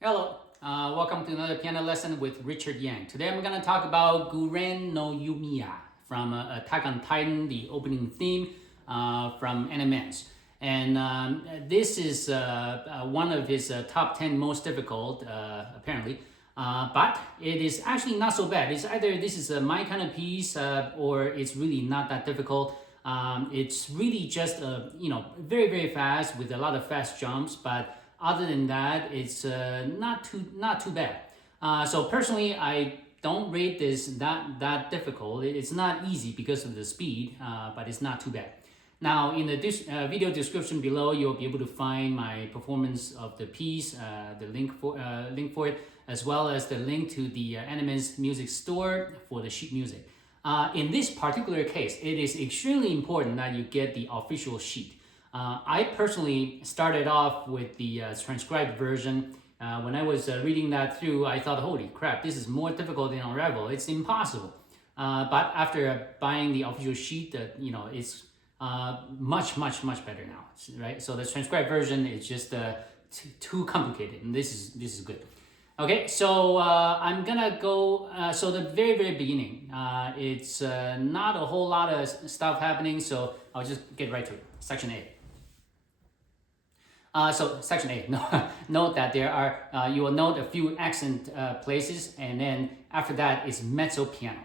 Hello, welcome to another piano lesson with Richard Yang. Today I'm going to talk about Guren no Yumiya from Attack on Titan, the opening theme from Animenz. And this is one of his top 10 most difficult, apparently. But it is actually not so bad. It's either this is my kind of piece or it's really not that difficult. It's really just, very, very fast with a lot of fast jumps, but other than that, it's not too bad. So personally, I don't rate this that difficult. It's not easy because of the speed, but it's not too bad. Now, in the video description below, you'll be able to find my performance of the piece, the link for it, as well as the link to the Animenz music store for the sheet music. In this particular case, it is extremely important that you get the official sheet. I personally started off with the transcribed version. When I was reading that through, I thought, holy crap, this is more difficult than Unravel. It's impossible. But after buying the official sheet, it's much better now, right? So the transcribed version is just too complicated, and this is good. Okay, so I'm gonna go. So the very beginning, it's not a whole lot of stuff happening. So I'll just get right to it. Section A. So section A, note that there are, you will note a few accent places, and then after that is mezzo piano.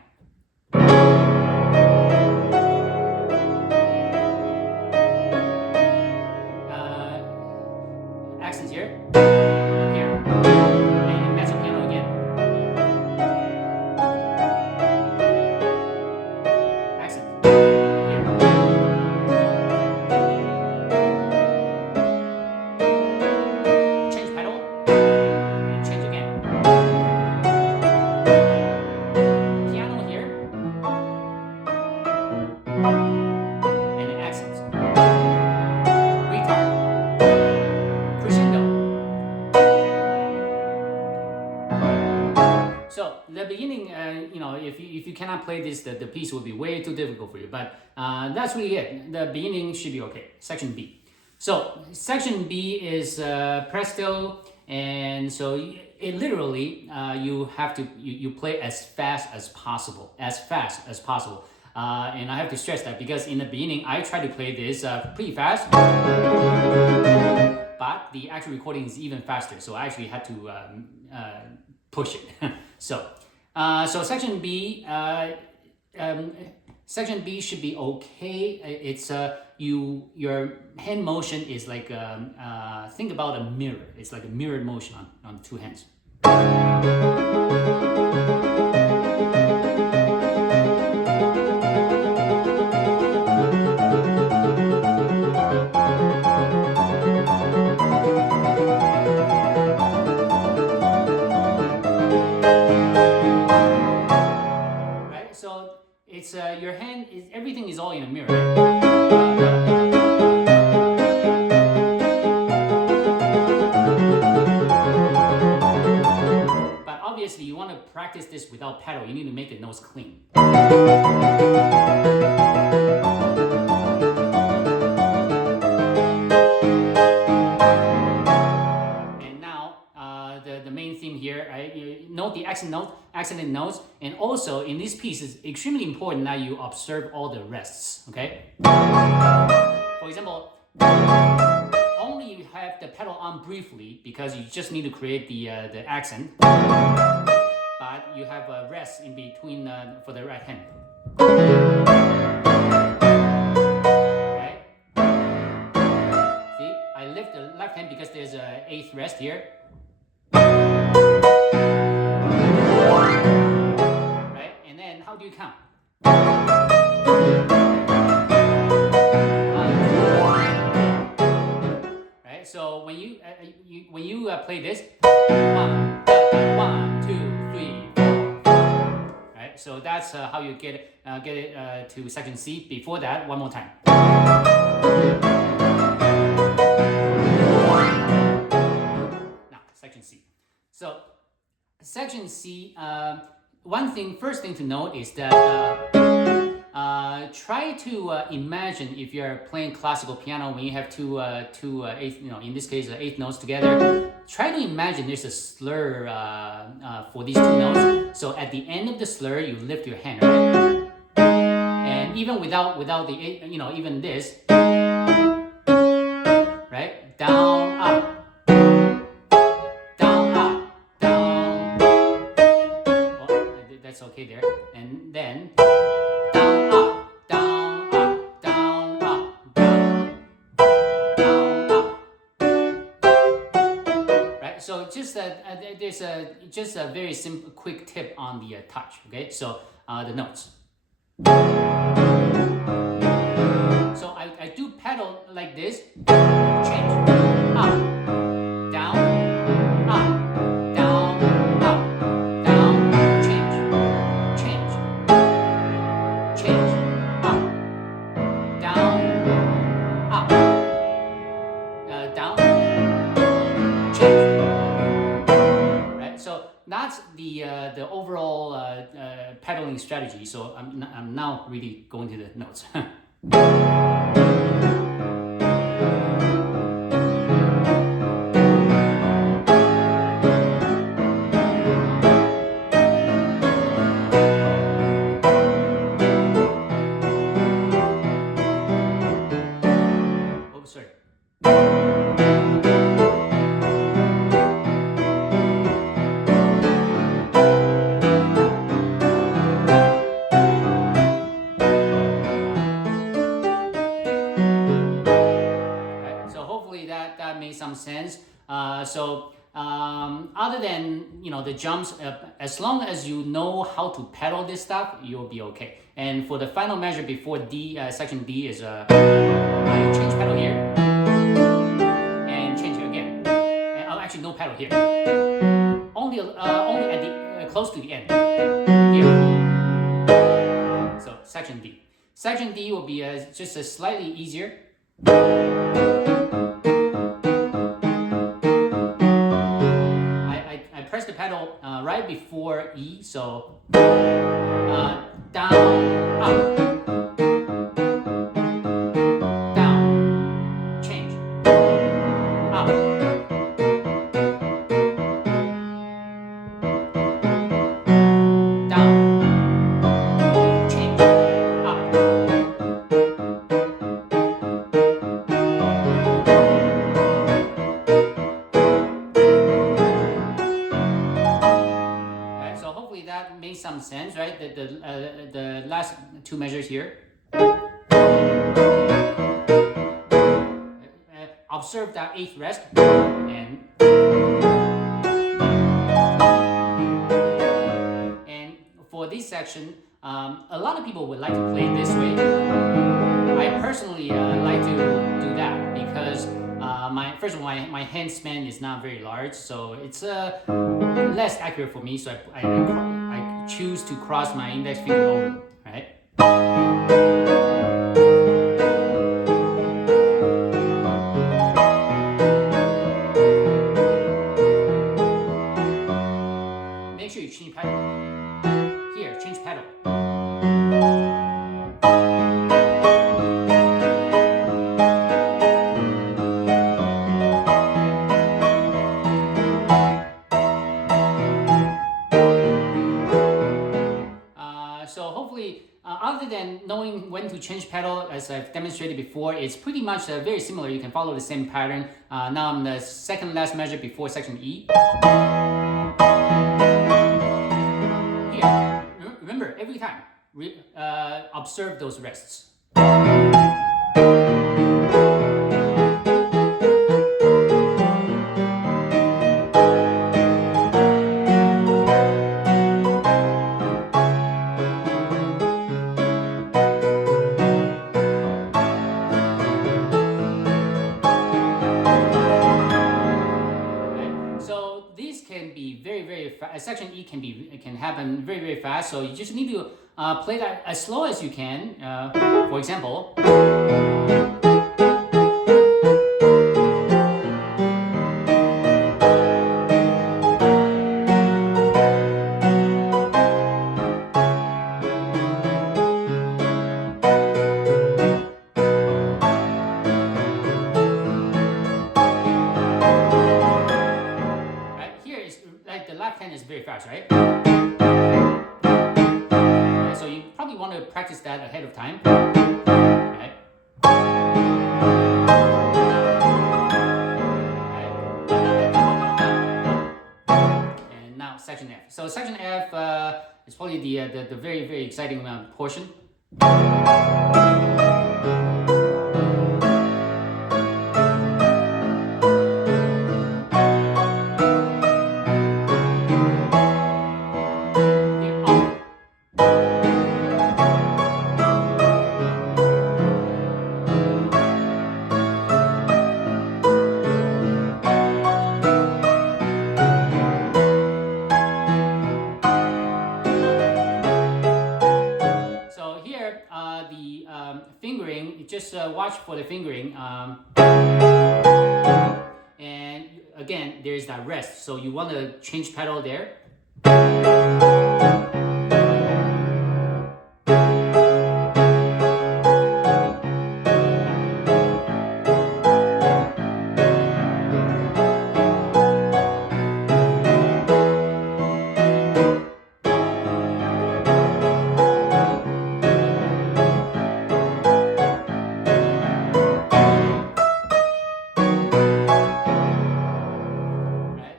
Accents here, and here, and mezzo piano again. Accent, here. Change pedal, and change again. Piano here, and accents. Retard, crescendo. So the beginning, if you cannot play this, the piece will be way too difficult for you. But that's really it. The beginning should be okay. Section B. So section B is presto, and so it literally you have to you play as fast as possible, and I have to stress that because in the beginning I try to play this pretty fast, but the actual recording is even faster. So I actually had to push it. So section B. Section B should be okay. It's your hand motion is like think about a mirror. It's like a mirrored motion on two hands. Right? So it's your hand is everything is all in a mirror. But obviously, you want to practice this without pedal. You need to make the notes clean. And now the main theme here. You note the accented notes, and also in this piece is extremely important that you observe all the rests. Okay. For example, only you have the pedal on briefly because you just need to create the accent, but you have a rest in between for the right hand. Okay. See, I lift the left hand because there's an eighth rest here. Right, and then how do you count? So when you play this, 1, 2, 3, 4, right? So that's how you get it to section C. Before that, one more time. Now section C. So section C. First thing to note is that try to imagine if you're playing classical piano when you have two eighth, in this case, eighth notes together. Try to imagine there's a slur for these two notes. So at the end of the slur, you lift your hand, right? And even without the eighth, even this, right? Down, up. That's okay there. And then down, up, down, up, down, up, down, down, up. Right? So just there's just a very simple, quick tip on the touch. Okay, so the notes. So I do pedal like this. Change up, down, up. That's the overall pedaling strategy. So I'm now really going to the notes. Oh, sorry. That made some sense. Other than the jumps, as long as you know how to pedal this stuff, you'll be okay. And for the final measure before D, section D is I change pedal here and change it again. And actually no pedal here. Only at the close to the end here. So section D. Section D will be just slightly easier. Press the pedal right before E, so down, up, down, change, up, down, change, up. That makes some sense, right? The last two measures here. Observe that eighth rest, and for this section, a lot of people would like to play it this way. I personally like to do that because first of all, my hand span is not very large, so it's less accurate for me. So I choose to cross my index finger over, right? Make sure you change pedal. Here, change pedal. So hopefully, other than knowing when to change pedal, as I've demonstrated before, it's pretty much very similar. You can follow the same pattern. Now I'm the second last measure before section E. Here, remember, every time, observe those rests. Section E can happen very fast, so you just need to play that as slow as you can. For example, the left hand is very fast, right? So you probably want to practice that ahead of time. Right? And now section F. So section F is probably the very, very exciting portion. So here, the fingering, just watch for the fingering. And again, there's that rest. So you want to change pedal there.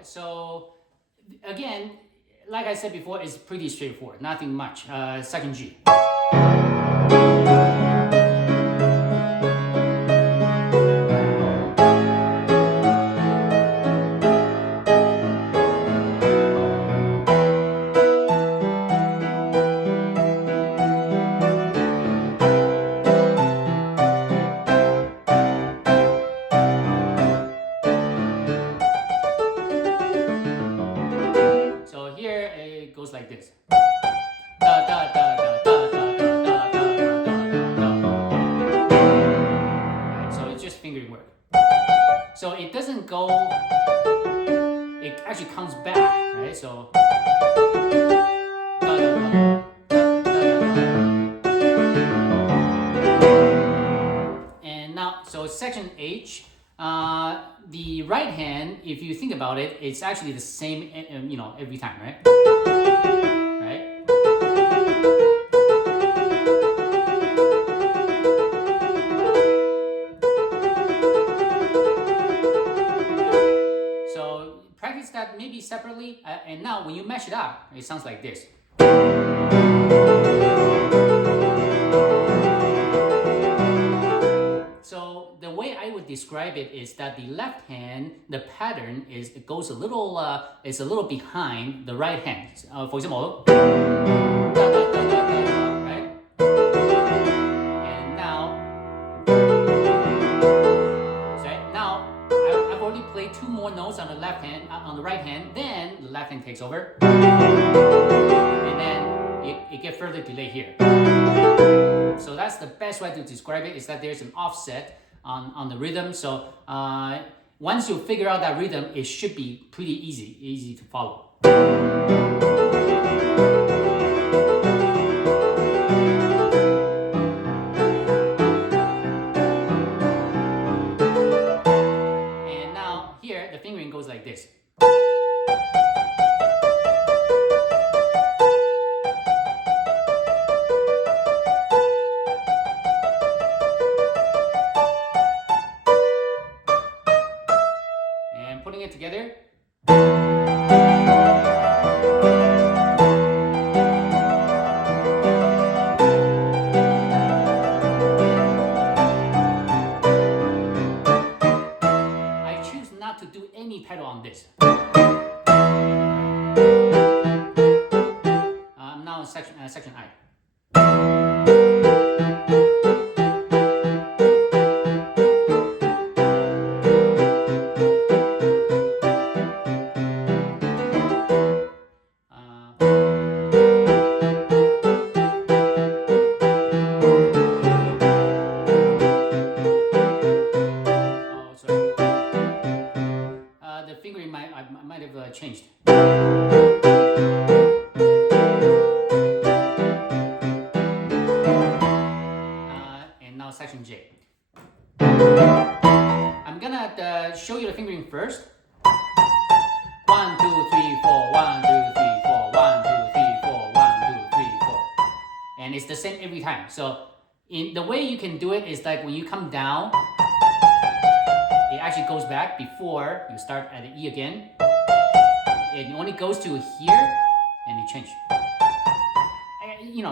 So again, like I said before, it's pretty straightforward, nothing much. Second G. So here it goes like this. Da, da, da, da, da, da, da, da, da. Right, so it's just fingering work. So it doesn't go, it actually comes back, right? So da, da, da, da, da, da. And now, so section H, the right hand, if you think about it, it's actually the same, every time, right? Right? So practice that maybe separately, and now when you mash it up, it sounds like this. So the way I would describe it is that the left hand, the pattern is it goes a little behind the right hand. For example, da, da, da, da, da, da, right? And now, I've already played two more notes on the left hand, on the right hand. Then the left hand takes over, and then it gets further delay here. So that's the best way to describe it, is that there's an offset on the rhythm. So once you figure out that rhythm, it should be pretty easy to follow. And now here, the fingering goes like this. Putting it together. I choose not to do any pedal on this. I'm now in section I. The fingering might have changed. And now section J. I'm gonna show you the fingering first. 1, 2, 3, 4, 1. and it's the same every time. So the way you can do it is like when you come down, it actually goes back before you start at the E again. It only goes to here and you change.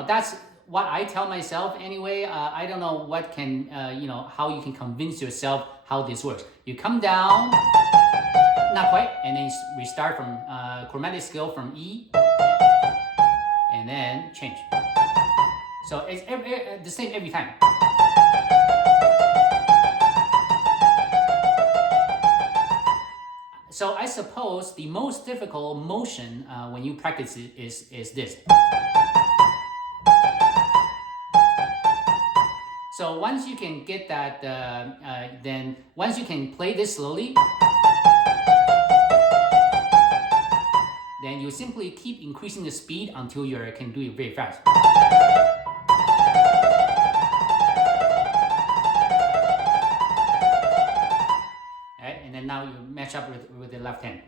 That's what I tell myself anyway. I don't know what can, how you can convince yourself how this works. You come down, not quite, and then you restart from chromatic scale from E, and then change. So it's the same every time. So I suppose the most difficult motion when you practice it is this. So once you can get that, then once you can play this slowly, then you simply keep increasing the speed until you can do it very fast. Right? And then now you match up with the left hand.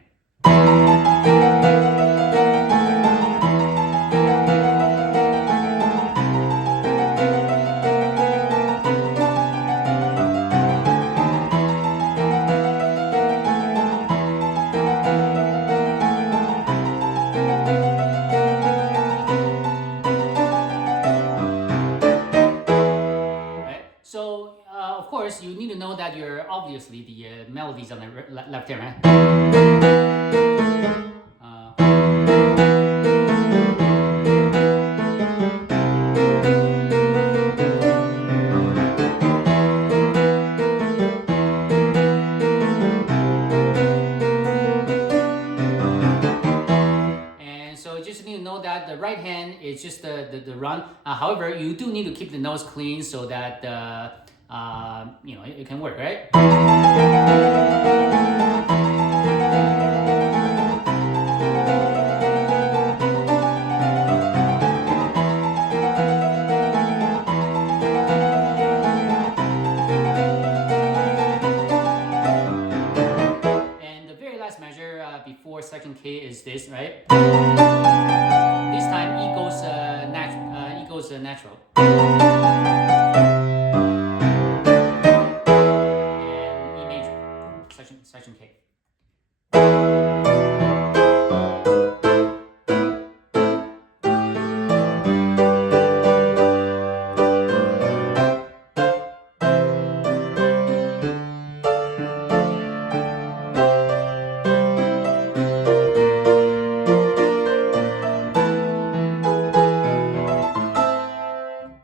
So, of course, you need to know that you're obviously the melodies on the left hand, right? And so you just need to know that the right hand is just the run. However, you do need to keep the notes clean so that it can work, right? And the very last measure before second K is this, right? This time E goes natural. Section K.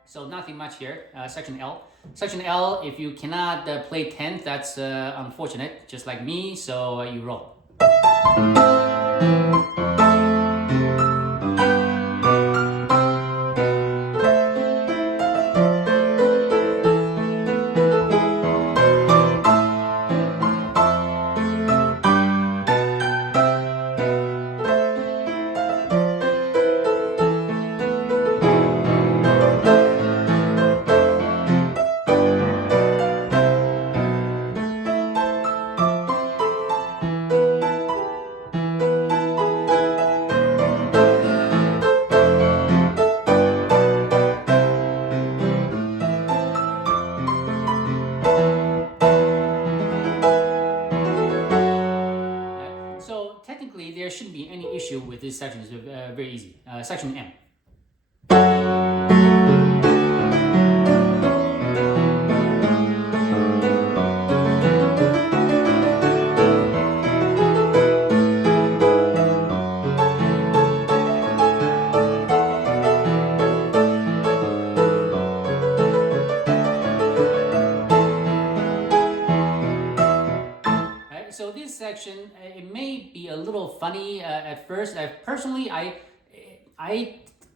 So nothing much here. Section L. Section L, if you cannot play 10th, that's unfortunate, just like me, so you roll. Technically, there shouldn't be any issue with this section. It's very easy. Section M. So this section, it may be a little funny at first. Personally, I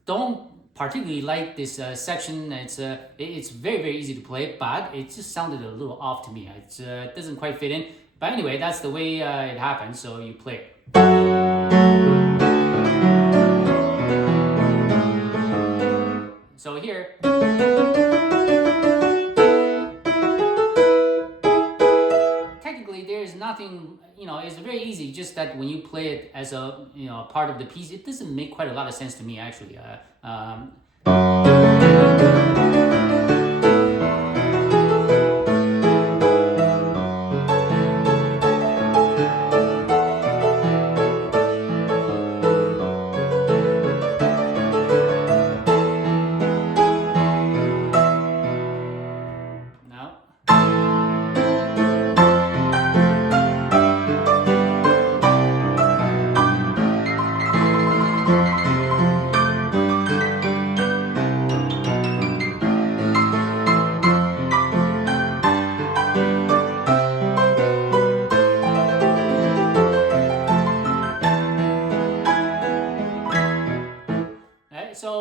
don't particularly like this section. It's very, very easy to play, but it just sounded a little off to me. It doesn't quite fit in. But anyway, that's the way it happens, so you play it. So here, technically there is nothing, it's very easy, just that when you play it as a part of the piece, it doesn't make quite a lot of sense to me actually.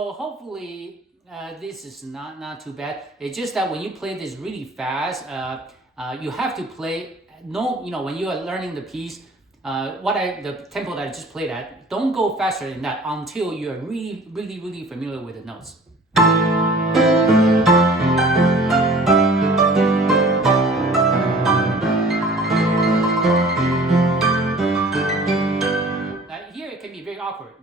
So hopefully this is not too bad. It's just that when you play this really fast, you have to play. When you are learning the piece, the tempo that I just played at, don't go faster than that until you are really familiar with the notes. Here it can be very awkward.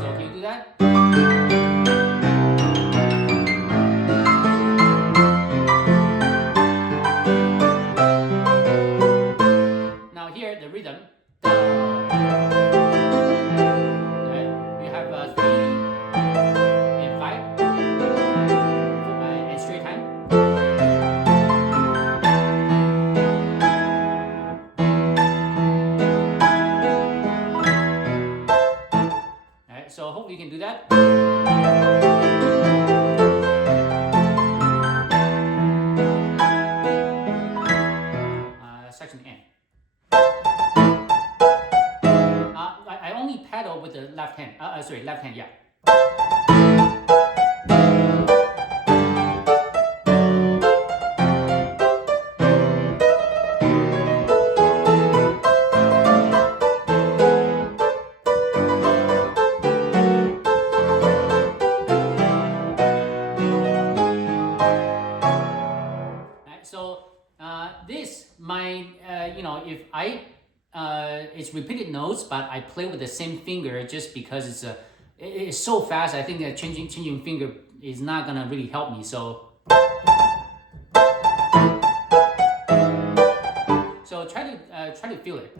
So can you do that? Now here the rhythm. You have 3 and 5 and straight time. So hopefully you can do that. Section N. I only pedal with the left hand. Left hand, yeah. If it's repeated notes, but I play with the same finger just because it's so fast. I think that changing finger is not gonna really help me. So try to feel it.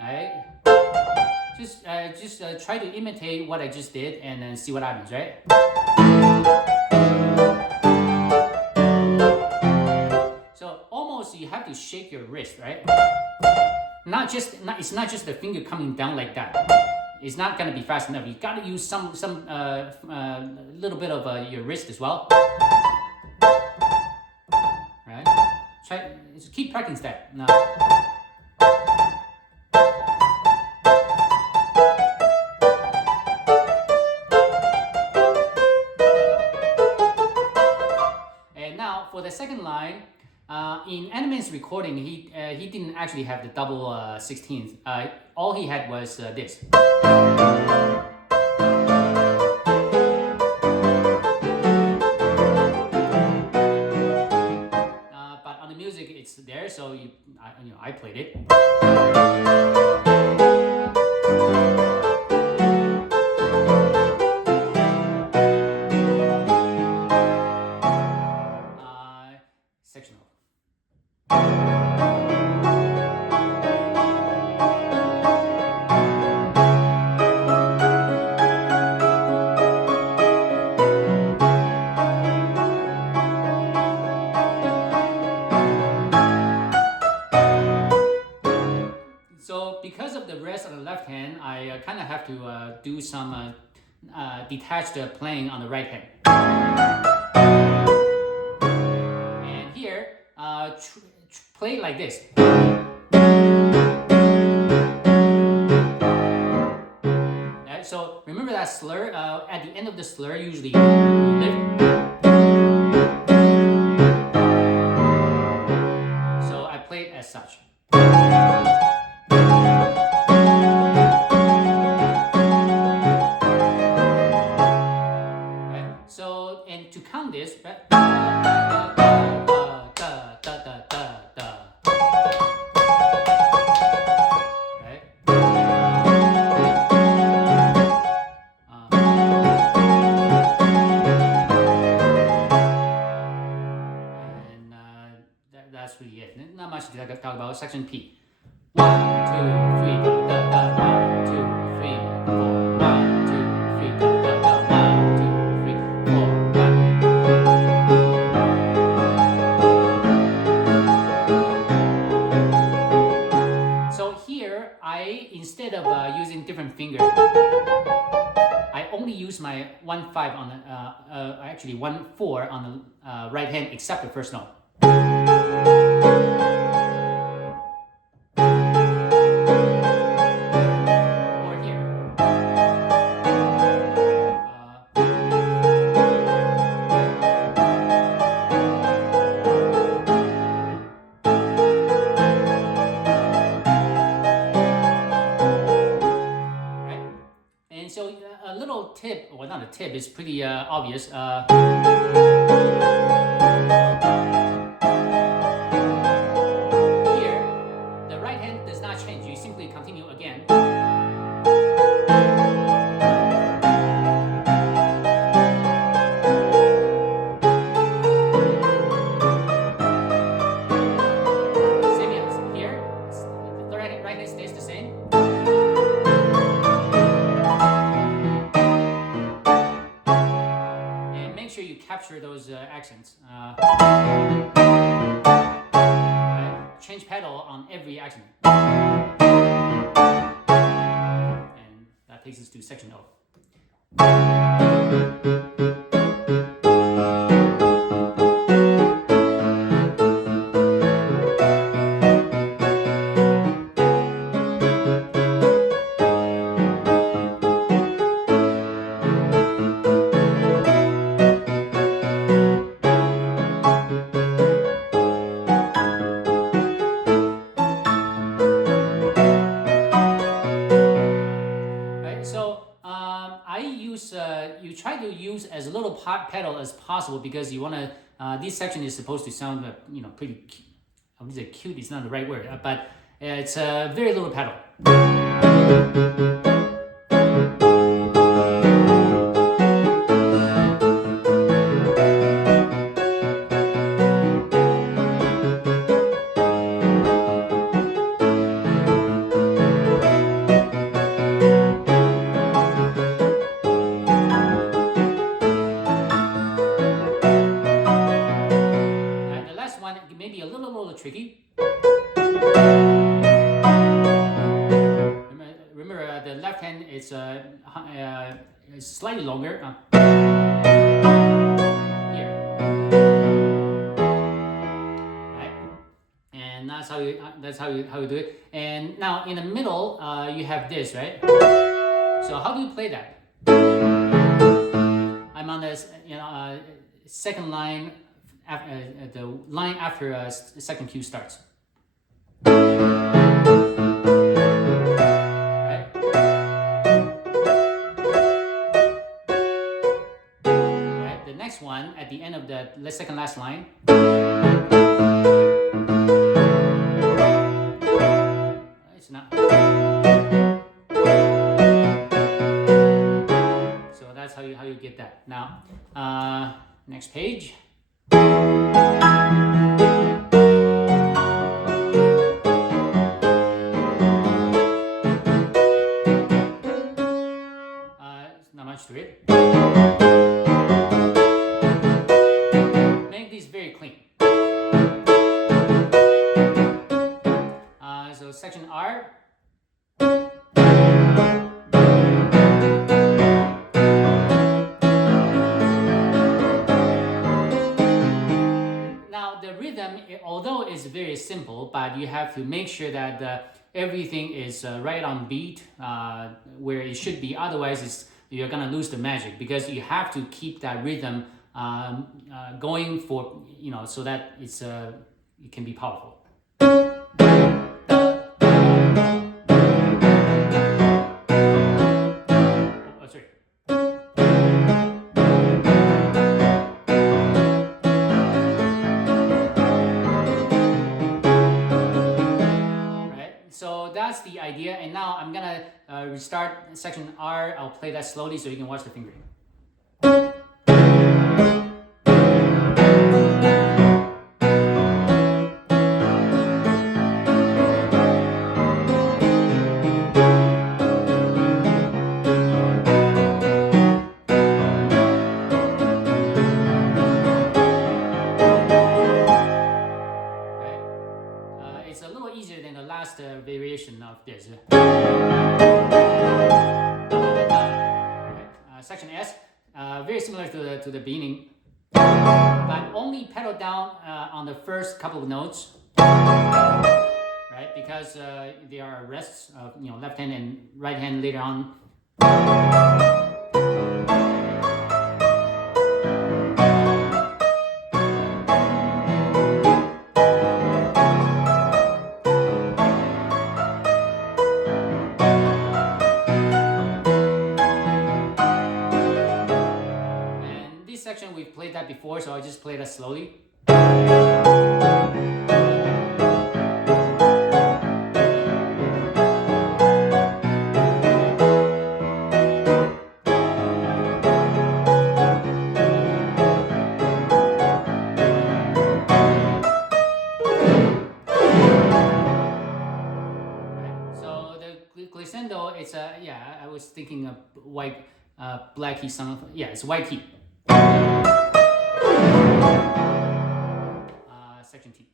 Right? Just try to imitate what I just did and then see what happens, right? So almost you have to shake your wrist, right? It's not just the finger coming down like that. It's not gonna be fast enough. You gotta use some little bit of your wrist as well. Right? Just keep practicing that. Now. For the second line, in Animenz recording, he didn't actually have the double 16th. All he had was this. But on the music, it's there, so I played it. Sectional. So because of the rest on the left hand, I kind of have to do some detached playing on the right hand. And here, play like this. Right, so remember that slur? At the end of the slur, usually you lift. So I play it as such. So, and to count this, right? Right? And that's really it. Not much to talk about. Section P. 1, 2, 3, 1, 2, 3, 4. 1, 2, 3, 1, 2, 3, 4, 1. So here, instead of using different finger, I only use my 1-5 on the, actually 1-4 on the right hand, except the first note. Or here. Right? And so a little tip, well, not a tip, it's pretty obvious. Here, the right hand does not change. You simply continue again. Same as here. The right hand stays the same. And make sure you capture those accents. Change pedal on every accent. And that takes us to section O. You try to use as little pedal as possible because you want to. This section is supposed to sound, pretty. I would say cute is not the right word, but it's very little pedal. Maybe a little tricky. Remember the left hand is slightly longer. Here, right? And that's how you do it. And now in the middle, you have this, right? So how do you play that? I'm on this, second line. The line after the second cue starts. Right? Right? The next one at the end of the second last line. It's not. So that's how you get that. Now, next page. Not much to it. Make these very clean. So section R. Although it's very simple, but you have to make sure that everything is right on beat where it should be. Otherwise, you're gonna lose the magic because you have to keep that rhythm going for so that it can be powerful. So that's the idea, and now I'm gonna restart section R. I'll play that slowly so you can watch the fingering. It's a little easier than the last variation of this. Section S, very similar to the beginning. but only pedal down on the first couple of notes, right? Because there are rests of left hand and right hand later on. And this section we've played that before, so I just play that slowly. Glissando, it's I was thinking of white, black key song. Yeah, it's white key. Section T.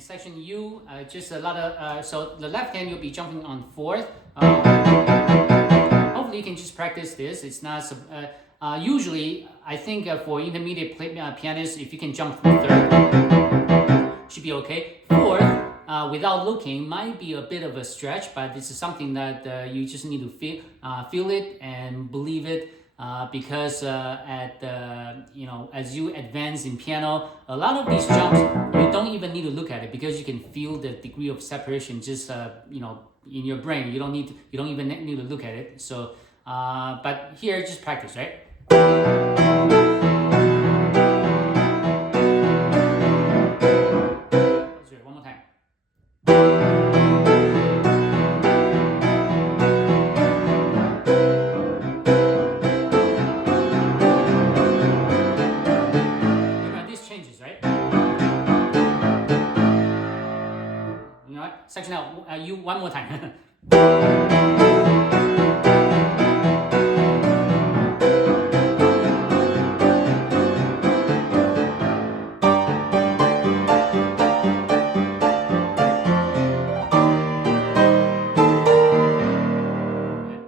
Section U, just a lot of, so the left hand you'll be jumping on fourth. Hopefully you can just practice this. It's not, usually I think for intermediate pianists, if you can jump third, should be okay. Fourth, without looking, might be a bit of a stretch, but this is something that you just need to feel it and believe it. Because as you advance in piano, a lot of these jumps you don't even need to look at it because you can feel the degree of separation just in your brain. You don't even need to look at it. So, but here just practice, right? Sorry, one more time. Section L, you one more time.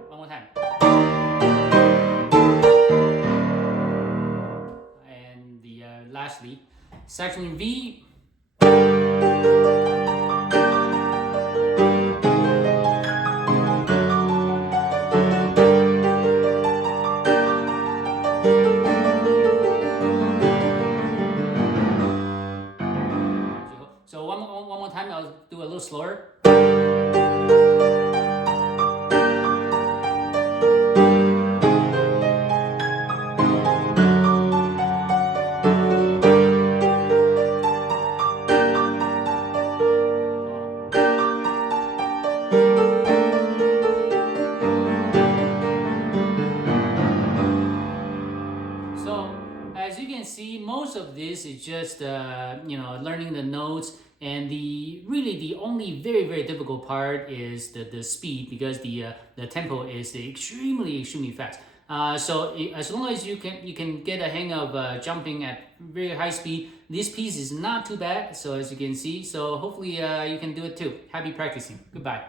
One more time. And the lastly, section V. So one more time, I'll do a little slower. So as you can see, most of this is just learning the notes, and the only very difficult part is the speed, because the tempo is extremely fast. So as long as you can get a hang of jumping at very high speed, this piece is not too bad. So as you can see, so hopefully you can do it too. Happy practicing. Goodbye.